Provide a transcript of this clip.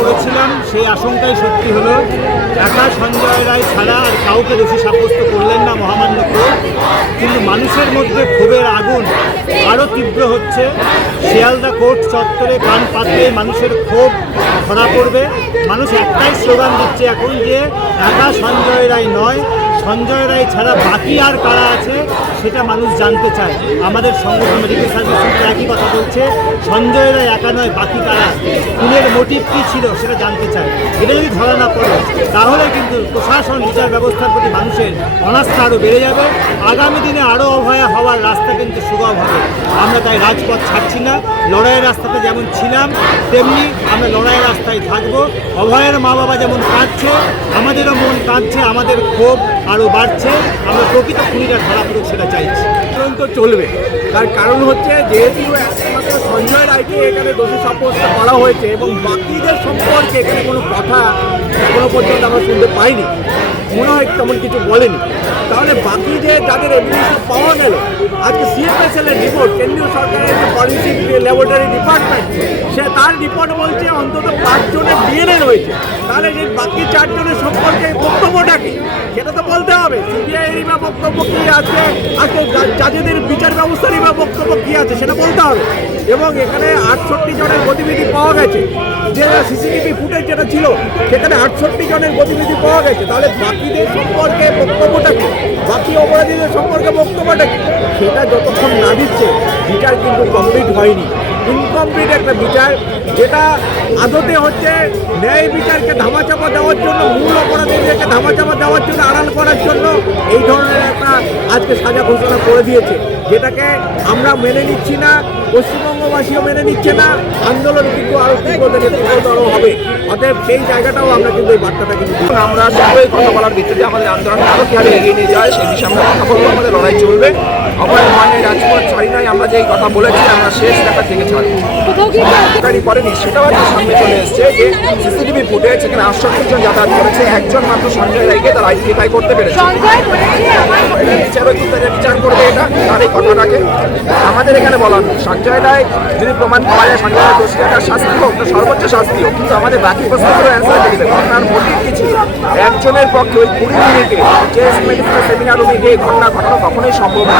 করেছিলাম সেই আশঙ্কাই সত্যি হলো। একা সঞ্জয় রায় ছাড়া আর কাউকে দোষী সাব্যস্ত করলেন না মহামান্য কোর্ট, কিন্তু মানুষের মধ্যে ক্ষোভের আগুন আরও তীব্র হচ্ছে। শিয়ালদা কোর্ট চত্বরে কান পাতলে মানুষের ক্ষোভ ধরা পড়বে। মানুষ একটাই স্লোগান দিচ্ছে এখন যে একা সঞ্জয় রায় নয়, সঞ্জয় রায় ছাড়া বাকি আর কারা আছে সেটা মানুষ জানতে চায়। আমাদের সংগঠন মেডিকেল সার্ভিস একই কথা বলছে, সঞ্জয় রায় একা নয়, বাকি কারা, খুনের মোটিভ কী ছিল সেটা জানতে চায়। এটা যদি ধরা না পড়ে তাহলে কিন্তু প্রশাসন বিচার ব্যবস্থার প্রতি মানুষের অনাস্থা আরও বেড়ে যাবে। আগামী দিনে আরও অভয়া হওয়ার রাস্তা কিন্তু সুগম হবে। আমরা তাই রাজপথ ছাড়ছি না। লড়াইয়ের রাস্তাতে যেমন ছিলাম তেমনি আমরা লড়াইয়ের রাস্তায় থাকবো। অভয়ের মা বাবা যেমন কাঁদছে, আমাদেরও মন কাঁদছে, আমাদের ক্ষোভ আরও বাড়ছে। আমরা প্রকৃত খুনিরা ধরা পড়ুক সেটা চাইছি। তো চলবে, তার কারণ হচ্ছে যেহেতু একমাত্র সঞ্জয় রায়কে এখানে দোষী সাব্যস্ত করা হয়েছে এবং বাকিদের সম্পর্কে এখানে কোনো কথা এখনো পর্যন্ত আমরা শুনতে পাইনি, মনে হয় তেমন কিছু বলেনি। তাহলে বাকি যে যাদের এভিডেন্স পাওয়া গেল, আজকে সিএফএসএল এর রিপোর্ট, কেন্দ্রীয় সরকারের যে ফরেনসিক ল্যাবরেটরি ডিপার্টমেন্ট, সে তার রিপোর্ট বলছে অন্তত 5 জনের ডিএনএ রয়েছে। তাহলে যে বাকি 4 জনের সম্পর্কে বক্তব্যটা কি সেটা তো বলতে হবে। সিবিআই বা বক্তব্য কী আছে, আজকে জাজেদের বিচার ব্যবস্থারই বা বক্তব্য কী আছে সেটা বলতে হবে। এবং এখানে 68 জনের গতিবিধি পাওয়া গেছে, যে সিসিটিভি ফুটেজ যেটা ছিল সেখানে 68 জনের গতিবিধি পাওয়া গেছে। তাহলে বাকিদের সম্পর্কে বক্তব্যটা কি, বাকি অপরাধীদের সম্পর্কে বক্তব্যটা কি, সেটা যতক্ষণ না দিচ্ছে বিচার কিন্তু কমপ্লিট হয়নি। ইনকমপ্লিট একটা বিচার, যেটা আদতে হচ্ছে ন্যায় বিচারকে ধামাচাপা দেওয়ার জন্য, মূল অপরাধীদেরকে ধামাচাপা দেওয়ার জন্য, আড়াল করার জন্য এই ধরনের একটা আজকে সাজা ঘোষণা করে দিয়েছে, যেটাকে আমরা মেনে নিচ্ছি না, পশ্চিমবঙ্গবাসীও মেনে নিচ্ছে না। আন্দোলন কিন্তু আরও তীব্রতর হবে। অতএব সেই জায়গাটাও আমরা কিন্তু এই বার্তাটা কিন্তু আমরা সবাই কথা বলার ভিত্তিতে আমাদের আন্দোলন আরও কীভাবে এগিয়ে নিয়ে যায় সেই বিষয়ে আমরা কথা বলবো। আমাদের লড়াই চলবে। অভয় মানে রাজপথ ছাড়ি নাই, আমরা যেই কথা বলেছি আমরা শেষ দেখা থেকে ছাড়বো। করেনি সেটাও একটা সামনে চলে এসছে যে সিসিটিভি ফুটেজ সেখানে 68 জন যাতায়াত করেছে, একজন মাত্র সঞ্জয় রায়কে তার আইডেন্টিফাই করতে পেরেছে। বিচারক বিচার করবে এটা, তার এই কথাটাকে আমাদের এখানে বলা নেই। সঞ্জয় রায় যদি প্রমাণ পাওয়া যায় সঞ্জয় রায় দোষী, একটা শাস্তি হোক, তো সর্বোচ্চ শাস্তি হোক, কিন্তু আমাদের বাকি প্রশ্নগুলো অ্যান্সার দিতে ঘটনার মোটিভ কি ছিল। একজনের পক্ষে ওই 20 মিনিটে যে মেডিকেল সেমিনার রুমে গিয়ে ঘটনা ঘটানো কখনোই সম্ভব না।